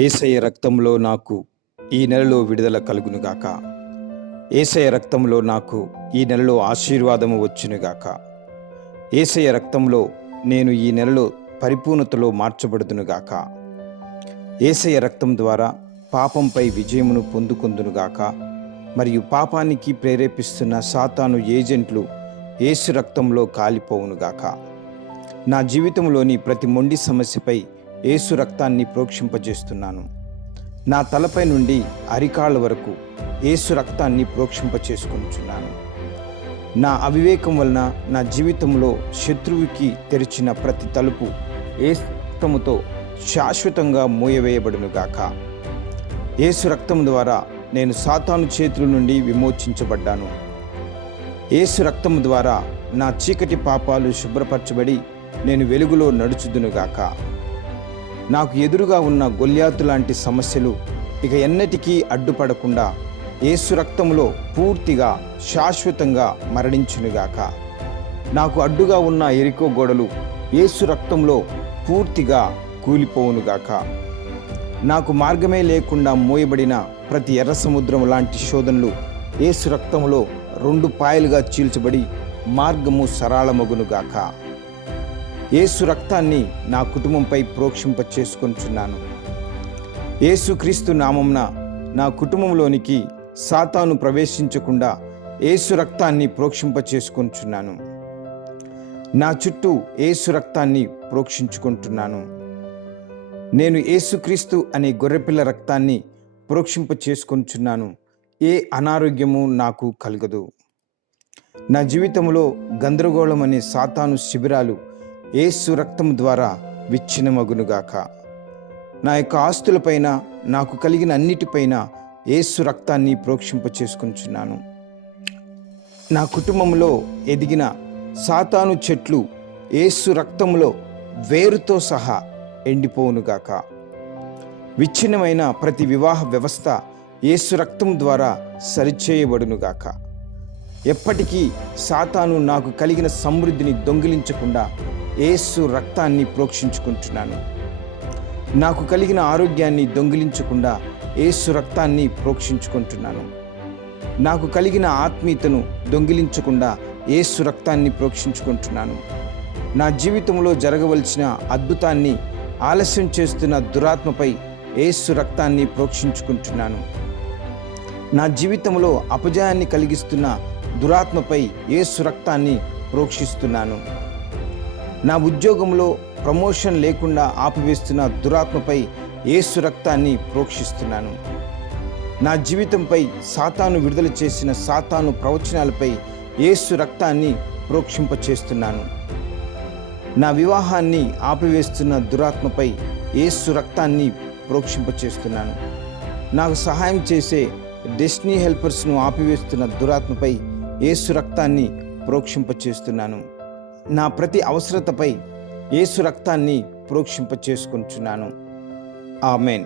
యేసయ్య రక్తంలో నాకు ఈ నెలలో విడుదల కలుగునుగాక. యేసయ్య రక్తంలో నాకు ఈ నెలలో ఆశీర్వాదము వచ్చునుగాక. యేసయ్య రక్తంలో నేను ఈ నెలలో పరిపూర్ణతలో మార్చబడుదునుగాక. యేసయ్య రక్తం ద్వారా పాపంపై విజయమును పొందుకొందునుగాక. మరియు పాపానికి ప్రేరేపిస్తున్న సాతాను ఏజెంట్లు యేసు రక్తంలో కాలిపోవునుగాక. నా జీవితంలోని ప్రతి మొండి సమస్యపై యేసు రక్తాన్ని ప్రోక్షింపజేస్తున్నాను. నా తలపై నుండి అరికాళ్ళ వరకు యేసు రక్తాన్ని ప్రోక్షింపచేసుకుంటున్నాను. నా అవివేకం వలన నా జీవితంలో శత్రువుకి తెరిచిన ప్రతి తలుపు యేసు రక్తముతో శాశ్వతంగా మూయవేయబడునుగాక. యేసు రక్తం ద్వారా నేను సాతాను చేతుల నుండి విమోచించబడ్డాను. యేసు రక్తం ద్వారా నా చీకటి పాపాలు శుభ్రపరచబడి నేను వెలుగులో నడుచుదునుగాక. నాకు ఎదురుగా ఉన్న గొల్యాతు లాంటి సమస్యలు ఇక ఎన్నటికీ అడ్డుపడకుండా యేసు రక్తంలో పూర్తిగా శాశ్వతంగా మరణించునుగాక. నాకు అడ్డుగా ఉన్న ఎరికో గోడలు యేసు రక్తంలో పూర్తిగా కూలిపోవునుగాక. నాకు మార్గమే లేకుండా మోయబడిన ప్రతి ఎర్ర సముద్రం లాంటి శోధనలు యేసు రక్తంలో 2 పాయలుగా చీల్చబడి మార్గము సరళమగునుగాక. యేసు రక్తాన్ని నా కుటుంబంపై ప్రోక్షింపచేసుకొనుచున్నాను. యేసుక్రీస్తు నామమున నా కుటుంబంలోనికి సాతాను ప్రవేశించకుండా యేసు రక్తాన్ని ప్రోక్షింపచేసుకొనుచున్నాను. నా చుట్టూ యేసు రక్తాన్ని ప్రోక్షించుకుంటున్నాను. నేను యేసుక్రీస్తు అనే గొర్రెపిల్ల రక్తాన్ని ప్రోక్షింపచేసుకొనుచున్నాను. ఏ అనారోగ్యము నాకు కలగదు. నా జీవితంలో గందరగోళం అనే సాతాను శిబిరాలు యేసు రక్తం ద్వారా విచ్ఛిన్నమగునుగాక. నా యొక్క ఆస్తులపైన నాకు కలిగిన అన్నిటిపైన యేసు రక్తాన్ని ప్రోక్షింపచేసుకుంటున్నాను. నా కుటుంబంలో ఎదిగిన సాతాను చెట్లు యేసు రక్తంలో వేరుతో సహా ఎండిపోవునుగాక. విచ్ఛిన్నమైన ప్రతి వివాహ వ్యవస్థ యేసు రక్తం ద్వారా సరిచేయబడునుగాక. ఎప్పటికీ సాతాను నాకు కలిగిన సమృద్ధిని దొంగిలించకుండా యేసు రక్తాన్ని ప్రోక్షించుకుంటున్నాను. నాకు కలిగిన ఆరోగ్యాన్ని దొంగిలించకుండా యేసు రక్తాన్ని ప్రోక్షించుకుంటున్నాను. నాకు కలిగిన ఆత్మీయతను దొంగిలించకుండా యేసు రక్తాన్ని ప్రోక్షించుకుంటున్నాను. నా జీవితంలో జరగవలసిన అద్భుతాన్ని ఆలస్యం చేస్తున్న దురాత్మపై యేసు రక్తాన్ని ప్రోక్షించుకుంటున్నాను. నా జీవితంలో అపజయాన్ని కలిగిస్తున్న దురాత్మపై యేసు రక్తాన్ని ప్రోక్షిస్తున్నాను. నా ఉద్యోగంలో ప్రమోషన్ లేకుండా ఆపివేస్తున్న దురాత్మపై యేసు రక్తాన్ని ప్రోక్షిస్తున్నాను. నా జీవితంపై సాతాను విడుదల చేసిన సాతాను ప్రవచనాలపై యేసు రక్తాన్ని ప్రోక్షింపచేస్తున్నాను. నా వివాహాన్ని ఆపివేస్తున్న దురాత్మపై యేసు రక్తాన్ని ప్రోక్షింపచేస్తున్నాను. నాకు సహాయం చేసే డెస్టినీ హెల్పర్స్ను ఆపివేస్తున్న దురాత్మపై యేసు రక్తాన్ని ప్రోక్షింపచేస్తున్నాను. నా ప్రతి అవసరతపై యేసు రక్తాన్ని ప్రోక్షింపచేసుకుంటున్నాను. ఆమేన్.